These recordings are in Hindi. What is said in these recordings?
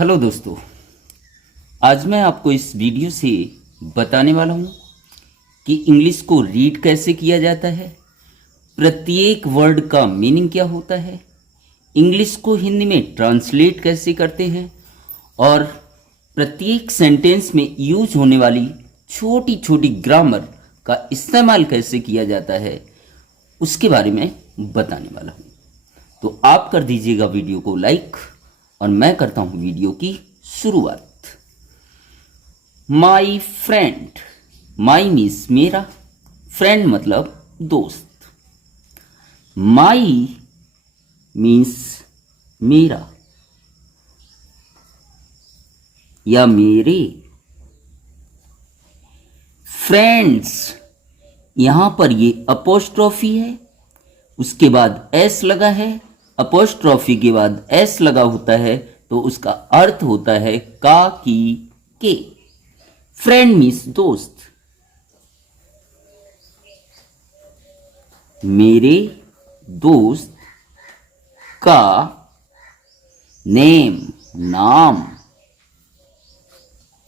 हेलो दोस्तों, आज मैं आपको इस वीडियो से बताने वाला हूँ कि इंग्लिश को रीड कैसे किया जाता है, प्रत्येक वर्ड का मीनिंग क्या होता है, इंग्लिश को हिंदी में ट्रांसलेट कैसे करते हैं और प्रत्येक सेंटेंस में यूज होने वाली छोटी छोटी ग्रामर का इस्तेमाल कैसे किया जाता है, उसके बारे में बताने वाला हूँ। तो आप कर दीजिएगा वीडियो को लाइक और मैं करता हूँ वीडियो की शुरुआत। माई फ्रेंड, माई मीन्स मेरा, फ्रेंड मतलब दोस्त। माई मीन्स मेरा या मेरे। फ्रेंड्स, यहां पर ये अपोस्ट्रोफी है, उसके बाद एस लगा है, अपोस्ट्रोफी के बाद एस लगा होता है तो उसका अर्थ होता है का की के। फ्रेंड मीन्स दोस्त। मेरे दोस्त का नेम नाम।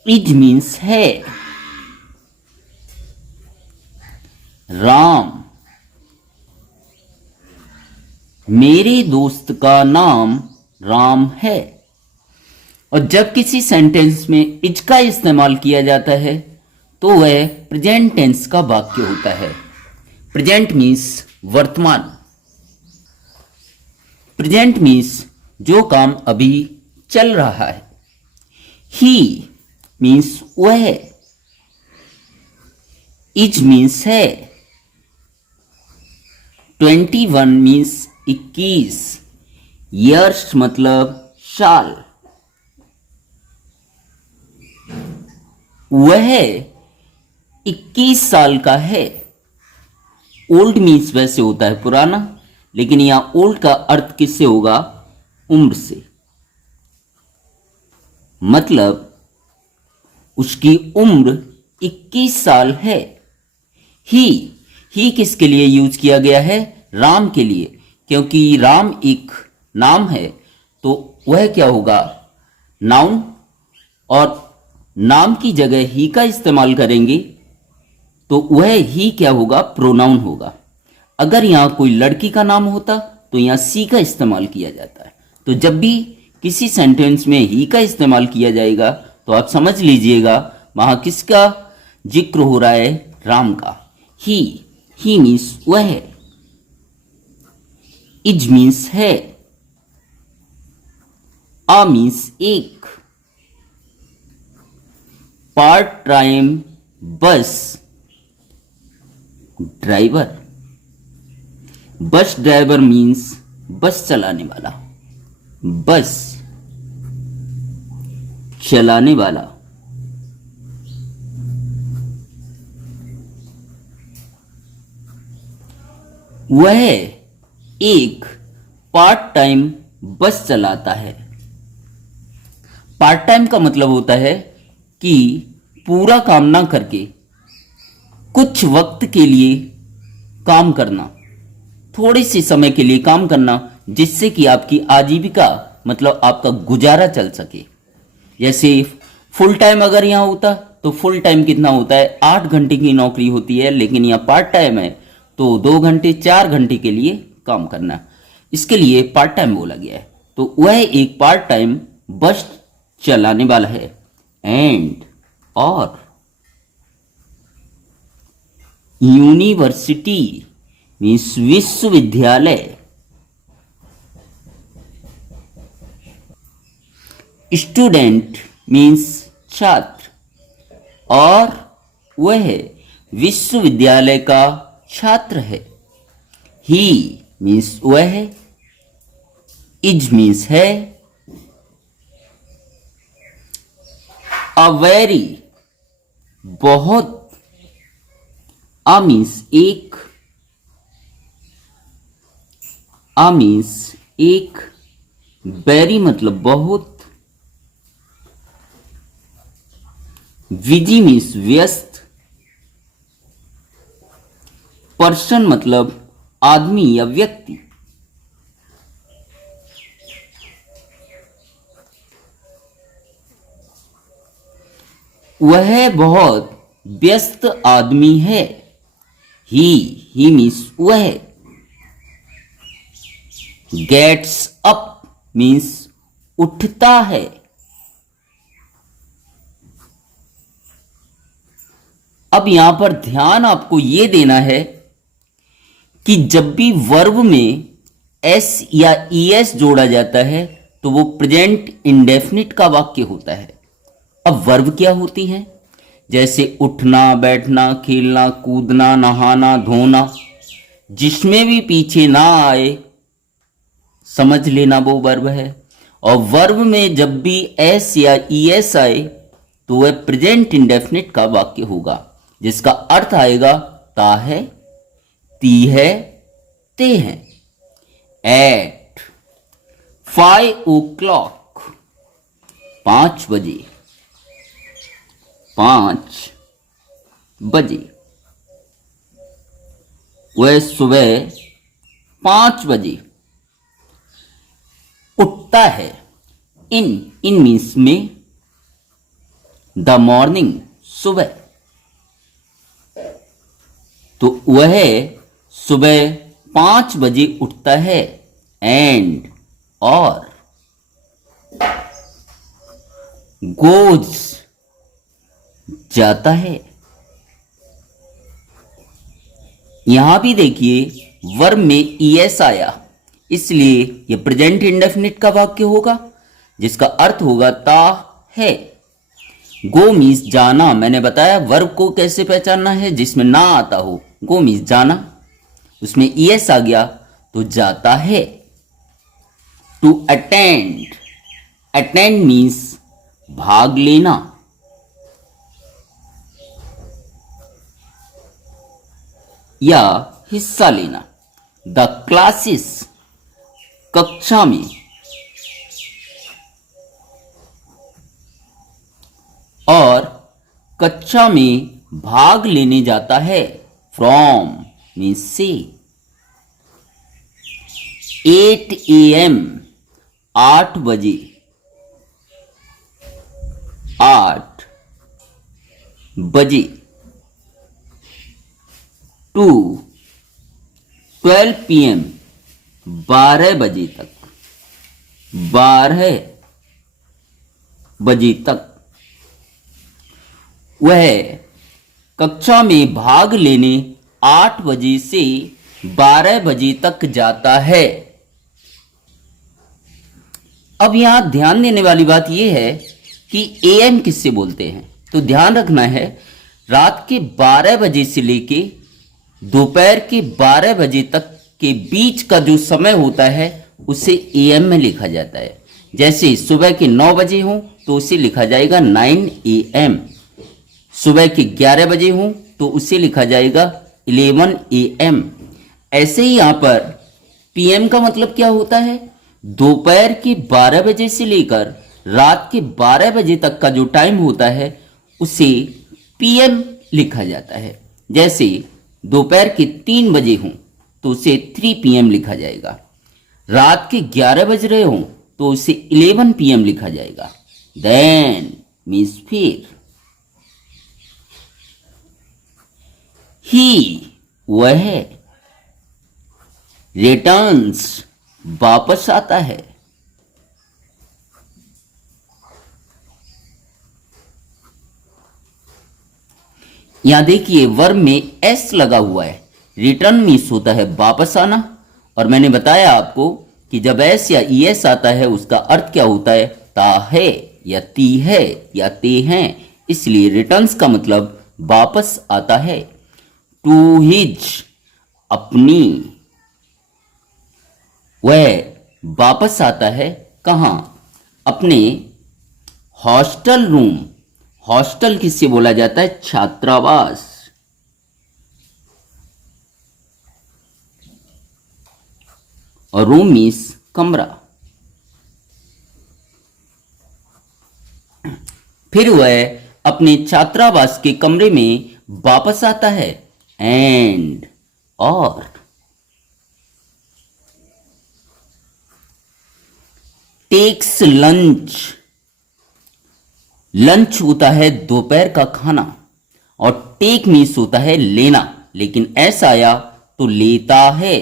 इज मीन्स है। राम, मेरे दोस्त का नाम राम है। और जब किसी सेंटेंस में इज का इस्तेमाल किया जाता है तो वह प्रेजेंट टेंस का वाक्य होता है। प्रेजेंट मीन्स वर्तमान। प्रेजेंट मीन्स जो काम अभी चल रहा है। ही मीन्स वह। इज मीन्स है। 21 मीन्स 21। ईयर्स मतलब साल। वह 21 साल का है। ओल्ड मीन्स वैसे होता है पुराना, लेकिन यहां ओल्ड का अर्थ किससे होगा? उम्र से। मतलब उसकी उम्र 21 साल है। ही किसके लिए यूज किया गया है? राम के लिए, क्योंकि राम एक नाम है तो वह क्या होगा? नाउन। और नाम की जगह ही का इस्तेमाल करेंगे तो वह ही क्या होगा? प्रोनाउन होगा। अगर यहां कोई लड़की का नाम होता तो यहां सी का इस्तेमाल किया जाता है। तो जब भी किसी सेंटेंस में ही का इस्तेमाल किया जाएगा तो आप समझ लीजिएगा वहां किसका जिक्र हो रहा है? राम का। ही मीन्स वह है। इज मीन्स है। आ मीन्स एक। Part time bus driver. Bus driver means बस चलाने वाला। बस चलाने वाला। वह एक पार्ट टाइम बस चलाता है। पार्ट टाइम का मतलब होता है कि पूरा काम ना करके कुछ वक्त के लिए काम करना, थोड़े से समय के लिए काम करना, जिससे कि आपकी आजीविका मतलब आपका गुजारा चल सके। जैसे फुल टाइम अगर यहां होता तो फुल टाइम कितना होता है? 8 घंटे की नौकरी होती है, लेकिन यहां पार्ट टाइम है तो 2 घंटे 4 घंटे के लिए काम करना, इसके लिए पार्ट टाइम बोला गया है। तो वह एक पार्ट टाइम बस चलाने वाला है। एंड और यूनिवर्सिटी मीन्स विश्वविद्यालय। स्टूडेंट मीन्स छात्र, और वह विश्वविद्यालय का छात्र है। ही मीन्स वह है। इज मीन्स है। अ वेरी बहुत। आ मीन्स एक। आ मीन्स एक। वेरी मतलब बहुत। बिजी मीन्स व्यस्त। पर्सन मतलब आदमी या व्यक्ति। वह बहुत व्यस्त आदमी है। ही मीन्स वह। गेट्स अप मीन्स उठता है। अब यहां पर ध्यान आपको यह देना है कि जब भी वर्ब में एस या ईएस जोड़ा जाता है तो वो प्रेजेंट इंडेफिनिट का वाक्य होता है। अब वर्ब क्या होती हैं? जैसे उठना, बैठना, खेलना, कूदना, नहाना, धोना, जिसमें भी पीछे ना आए समझ लेना वो वर्ब है। और वर्ब में जब भी एस या ईएस आए तो वह प्रेजेंट इंडेफिनिट का वाक्य होगा, जिसका अर्थ आएगा ता है, ती है, ते हैं। एट 5 o'clock 5 बजे, 5 बजे। वह सुबह 5 बजे उठता है। इन मीन्स में द मॉर्निंग, सुबह। तो वह सुबह 5 बजे उठता है। एंड और गोज जाता है। यहां भी देखिए वर्ब में ईएस आया, इसलिए यह प्रेजेंट इंडेफिनिट का वाक्य होगा, जिसका अर्थ होगा ता है। गो मीन्स जाना। मैंने बताया वर्ब को कैसे पहचानना है, जिसमें ना आता हो। गो मीन्स जाना, उसमें ईएस आ गया तो जाता है। टू अटेंड, अटेंड मीन्स भाग लेना। या हिस्सा लेना। द क्लासेस, कक्षा में। और कक्षा में भाग लेने जाता है। फ्रॉम मीन्स से। 8 AM 8 बजे, 8 बजे। टू 12 PM 12 बजे तक, 12 बजे तक। वह कक्षा में भाग लेने 8 बजे से 12 बजे तक जाता है। अब यहां ध्यान देने वाली बात यह है कि एएम किससे बोलते हैं। तो ध्यान रखना है, रात के 12 बजे से लेके दोपहर के 12 बजे तक के बीच का जो समय होता है उसे एएम में लिखा जाता है। जैसे सुबह के 9 बजे हो तो उसे लिखा जाएगा 9 AM। सुबह के 11 बजे हो तो उसे लिखा जाएगा 11 AM। ऐसे ही यहां पर पीएम का मतलब क्या होता है? दोपहर के 12 बजे से लेकर रात के 12 बजे तक का जो टाइम होता है उसे पीएम लिखा जाता है। जैसे दोपहर के 3 बजे हो तो उसे 3 PM लिखा जाएगा। रात के 11 बज रहे हो तो उसे 11 PM लिखा जाएगा। देन मीन्स फिर। ही वह, रिटर्न्स वापस आता है। यहां देखिए वर्ब में एस लगा हुआ है। रिटर्न मीन्स होता है वापस आना, और मैंने बताया आपको कि जब एस या ईएस आता है उसका अर्थ क्या होता है? ता है या ती है या ते हैं। इसलिए रिटर्न्स का मतलब वापस आता है। टू हिज, अपनी। वह वापस आता है कहां? अपने हॉस्टल रूम। हॉस्टल किससे बोला जाता है? छात्रावास। और रूम मीन्स कमरा। फिर वह अपने छात्रावास के कमरे में वापस आता है। एंड और टेक्स लंच, लंच होता है दोपहर का खाना और टेक मीन्स होता है लेना, लेकिन ऐसा आया तो लेता है।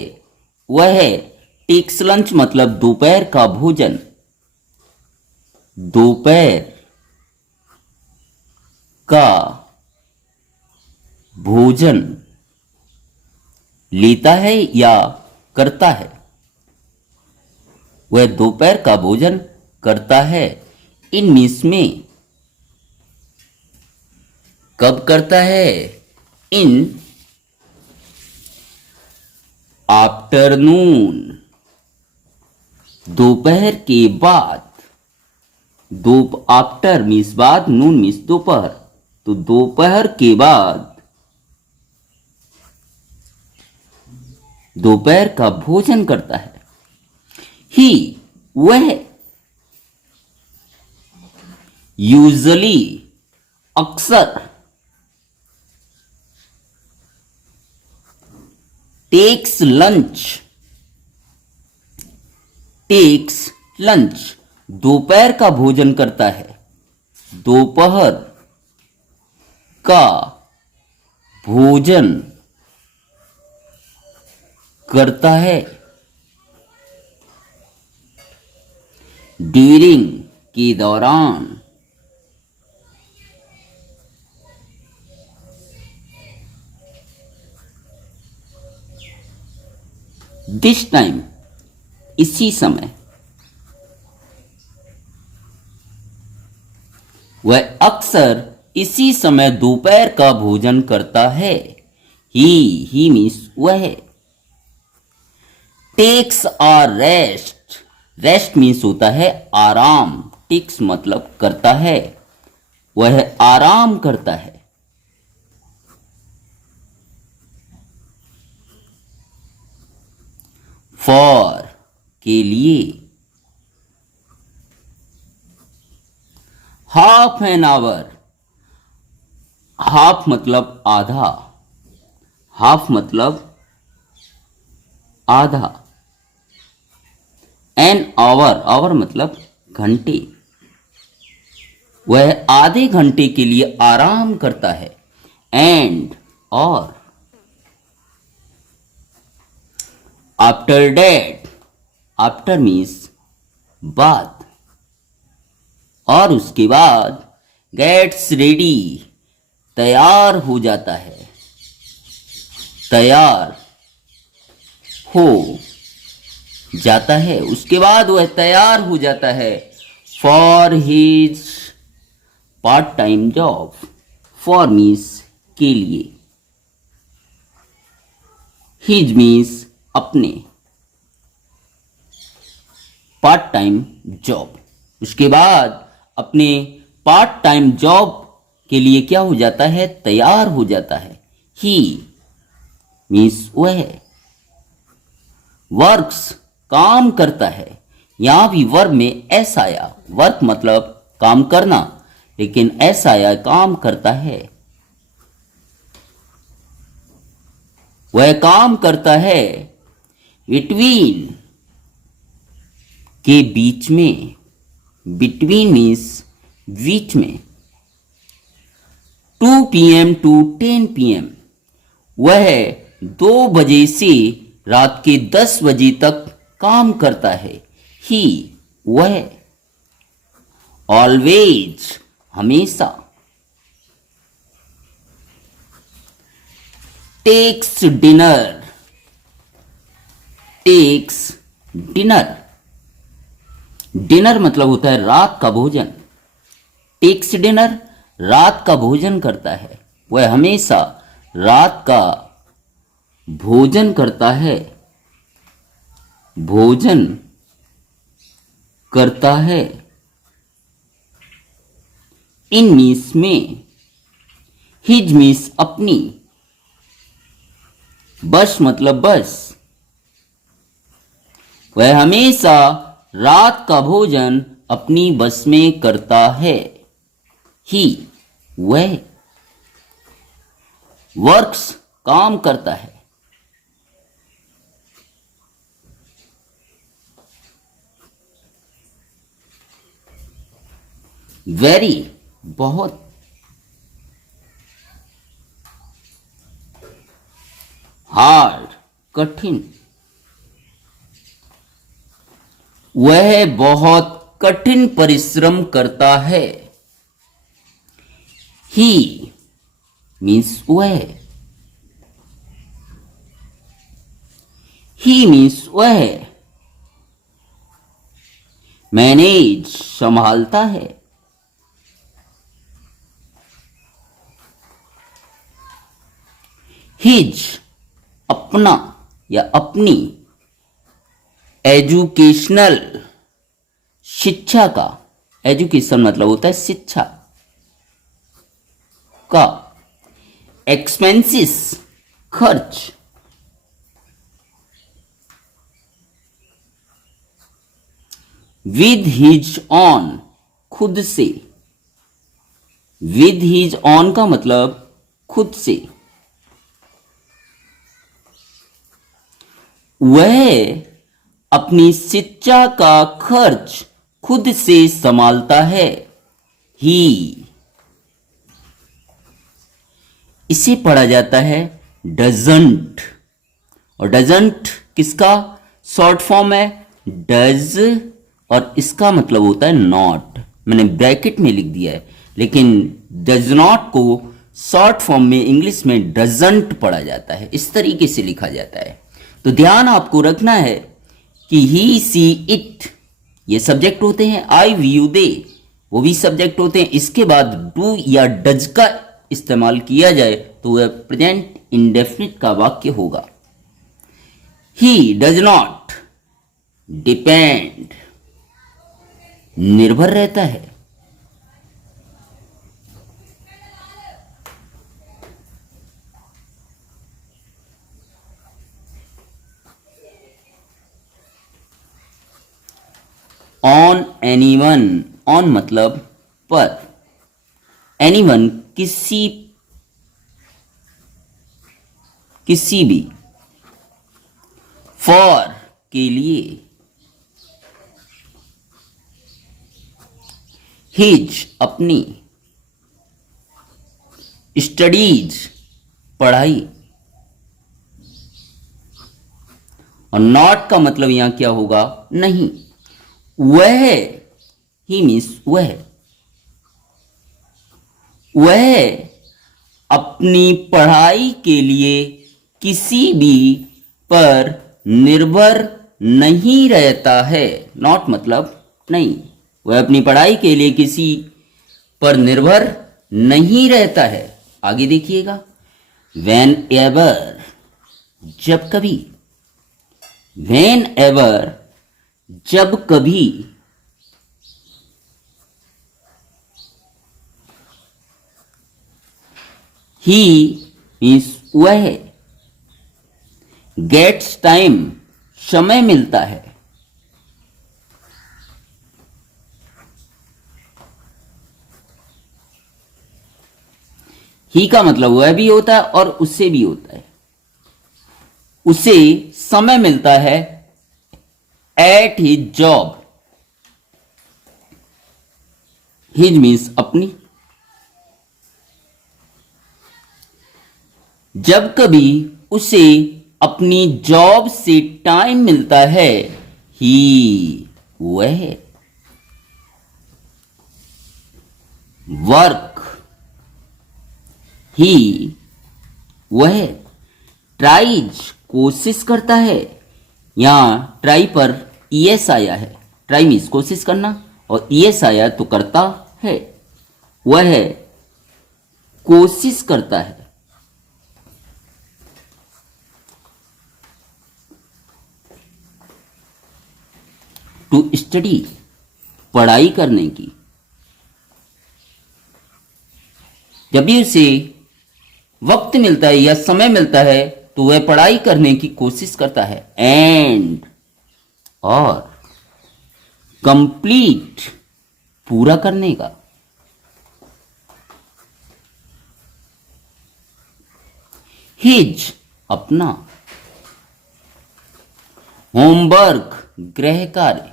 वह है टेक्स लंच मतलब दोपहर का भोजन। दोपहर का भोजन लेता है या करता है। वह दोपहर का भोजन करता है। इन मीन्स में कब करता है? इन आफ्टरनून, दोपहर के बाद। दो आफ्टर मीन्स बाद, नून मीन्स दोपहर, तो दोपहर के बाद दोपहर का भोजन करता है। ही वह यूजली अक्सर टेक्स लंच, टेक्स लंच दोपहर का भोजन करता है। दोपहर का भोजन करता है। ड्यूरिंग के दौरान। दिस टाइम इसी समय। वह अक्सर इसी समय दोपहर का भोजन करता है। ही मीन्स वह। Takes are rest, rest means होता है आराम। टेक्स मतलब करता है, वह आराम करता है। फॉर के लिए। हाफ एन आवर, हाफ मतलब आधा, हाफ मतलब आधा। एन आवर, आवर मतलब घंटे। वह आधे घंटे के लिए आराम करता है। एंड और। आफ्टर डेट, आफ्टर मीन्स बाद, और उसके बाद गेट्स रेडी तैयार हो जाता है। तैयार हो जाता है, उसके बाद वह तैयार हो जाता है for his part time job. For means के लिए, हिज मीन्स अपने, पार्ट टाइम जॉब। उसके बाद अपने पार्ट टाइम जॉब के लिए क्या हो जाता है? तैयार हो जाता है। ही मीन्स वह। वर्क्स काम करता है। यहां भी वर्ब में एस आया। वर्क मतलब काम करना, लेकिन एस आया काम करता है। वह काम करता है बिटवीन के बीच में। बिटवीन मीन्स बीच में। 2 PM टू 10 PM। वह 2 बजे से रात के 10 बजे तक काम करता है। ही वह। ऑलवेज हमेशा। Takes dinner, takes dinner. Dinner मतलब होता है रात का भोजन। टेक्स डिनर रात का भोजन करता है। वह हमेशा रात का भोजन करता है। भोजन करता है। इन मीन्स में। हिज मीन्स अपनी। बस मतलब बस। वह हमेशा रात का भोजन अपनी बस में करता है। ही वह। वर्क्स काम करता है। वेरी बहुत, हार्ड, कठिन, वह बहुत कठिन परिश्रम करता है। ही मीन्स वह, ही मीन्स वह, मैनेज संभालता है, हिज अपना या अपनी, एजुकेशनल शिक्षा का, एजुकेशन मतलब होता है शिक्षा का, एक्सपेंसिस खर्च, विद हिज ऑन खुद से, विद हिज ऑन का मतलब खुद से, वह अपनी शिक्षा का खर्च खुद से संभालता है। ही, इसे पढ़ा जाता है डजंट, और डजंट किसका शॉर्ट फॉर्म है, डज, और इसका मतलब होता है नॉट। मैंने ब्रैकेट में लिख दिया है, लेकिन डज नॉट को शॉर्ट फॉर्म में इंग्लिश में डजंट पढ़ा जाता है, इस तरीके से लिखा जाता है। तो ध्यान आपको रखना है कि ही, सी, इट ये सब्जेक्ट होते हैं, आई, वी, यू, दे वो भी सब्जेक्ट होते हैं। इसके बाद डू या डज का इस्तेमाल किया जाए तो वह प्रेजेंट इंडेफिनिट का वाक्य होगा। ही डज नॉट डिपेंड, निर्भर रहता है। ऑन एनीवन, ऑन मतलब पर, एनीवन किसी, किसी भी, फॉर के लिए, हिज अपनी, स्टडीज पढ़ाई, और नॉट का मतलब यहां क्या होगा, नहीं। वह, ही मीन्स वह अपनी पढ़ाई के लिए किसी भी पर निर्भर नहीं रहता है। नॉट मतलब नहीं, वह अपनी पढ़ाई के लिए किसी पर निर्भर नहीं रहता है। आगे देखिएगा, वेन एवर जब कभी, वेन एवर जब कभी, ही मीन्स वह, गेट्स टाइम समय मिलता है, ही का मतलब वह भी होता है और उससे भी होता है, उसे समय मिलता है at his job, his means अपनी, जब कभी उसे अपनी जॉब से टाइम मिलता है, ही वह, वर्क ही वह, ट्राइज कोशिश करता है, यहां ट्राई पर ईएस आया है, ट्राई मीन्स कोशिश करना और ईएस आया तो करता है, वह कोशिश करता है। टू स्टडी पढ़ाई करने की, जब भी उसे वक्त मिलता है या समय मिलता है तो वह पढ़ाई करने की कोशिश करता है। एंड और कंप्लीट पूरा करने का, हिज अपना, होमवर्क गृह कार्य,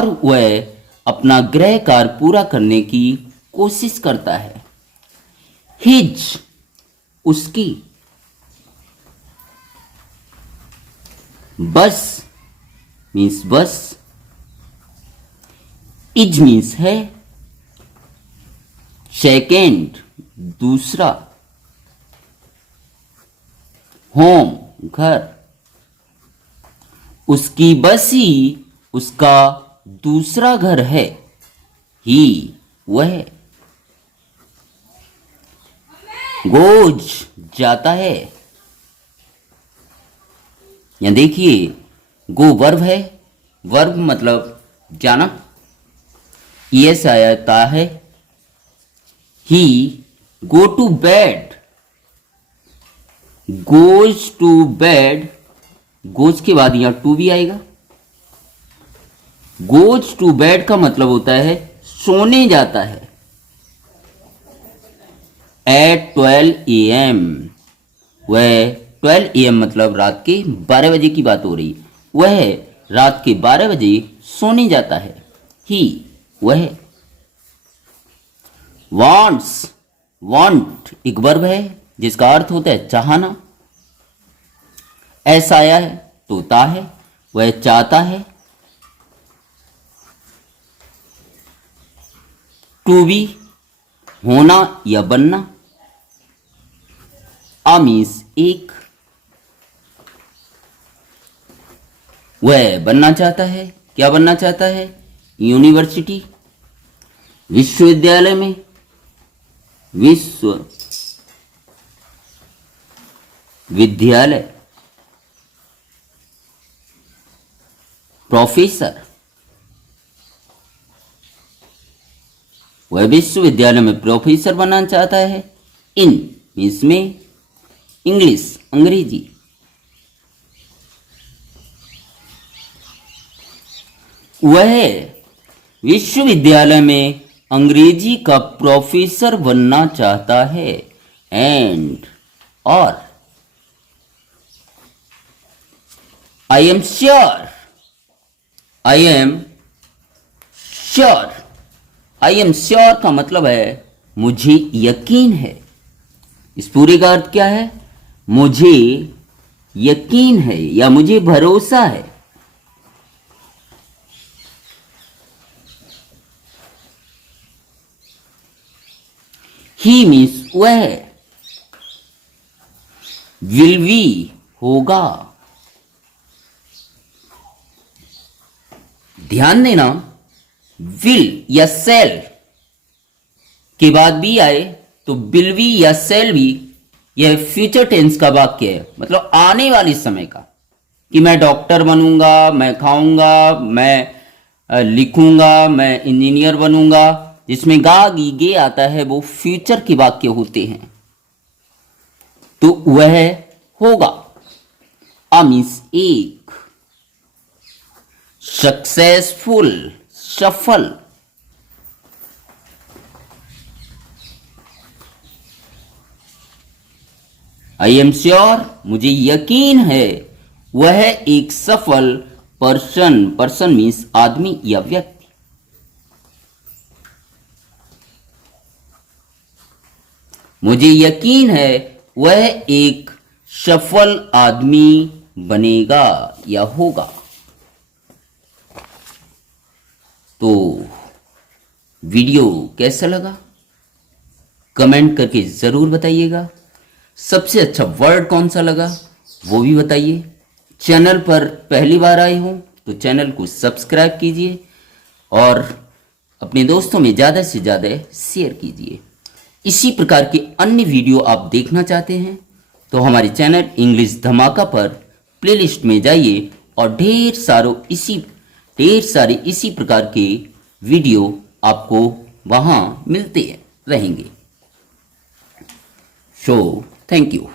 और वह अपना गृह कार्य पूरा करने की कोशिश करता है। हिज उसकी, बस मीन्स बस, इज मीन्स है, सेकेंड दूसरा, होम घर, उसकी बस ही उसका दूसरा घर है। ही वह, गोज जाता है। यहां देखिए गो वर्ब है, वर्ब मतलब जाना, यस आया है। He go to bed, goes to bed, goes के बाद यहां टू भी आएगा। गोज टू बेड का मतलब होता है सोने जाता है। एट 12 AM, वह 12 AM मतलब रात के 12 बजे की बात हो रही, वह रात के 12 बजे सोने जाता है। ही वह, वांट्स, वांट एक वर्ब है जिसका अर्थ होता है चाहना। ऐसा आया है तोता है, वह चाहता है। टू बी होना या बनना। आ मीन्स एक, वह बनना चाहता है। क्या बनना चाहता है? यूनिवर्सिटी, विश्वविद्यालय में, विश्वविद्यालय, प्रोफेसर, वह विश्वविद्यालय में प्रोफेसर बनना चाहता है। इन मीन्स में, इंग्लिश अंग्रेजी। वह विश्वविद्यालय में अंग्रेजी का प्रोफेसर बनना चाहता है। एंड और, I am sure, I am sure, I am sure का मतलब है मुझे यकीन है। इस पूरे का अर्थ क्या है? मुझे यकीन है या मुझे भरोसा है। ही मीन्स वह, विल वी होगा। ध्यान देना, विल या सेल के बाद भी आए तो विल बी या सेल बी, यह फ्यूचर टेंस का वाक्य है, मतलब आने वाले समय का, कि मैं डॉक्टर बनूंगा, मैं खाऊंगा, मैं लिखूंगा, मैं इंजीनियर बनूंगा। जिसमें गा गी गे आता है वो फ्यूचर के वाक्य होते हैं, तो वह होगा। आ मीन्स एक, सक्सेसफुल सफल, आई एम श्योर मुझे यकीन है वह एक सफल पर्सन, पर्सन मीन्स आदमी या व्यक्ति। मुझे यकीन है वह एक सफल आदमी बनेगा या होगा। तो वीडियो कैसा लगा कमेंट करके जरूर बताइएगा। सबसे अच्छा वर्ड कौन सा लगा वो भी बताइए। चैनल पर पहली बार आए हो तो चैनल को सब्सक्राइब कीजिए और अपने दोस्तों में ज़्यादा से ज़्यादा शेयर कीजिए। इसी प्रकार के अन्य वीडियो आप देखना चाहते हैं तो हमारे चैनल इंग्लिश धमाका पर प्लेलिस्ट में जाइए और ढेर सारे इसी प्रकार के वीडियो आपको वहाँ मिलते रहेंगे। So thank you.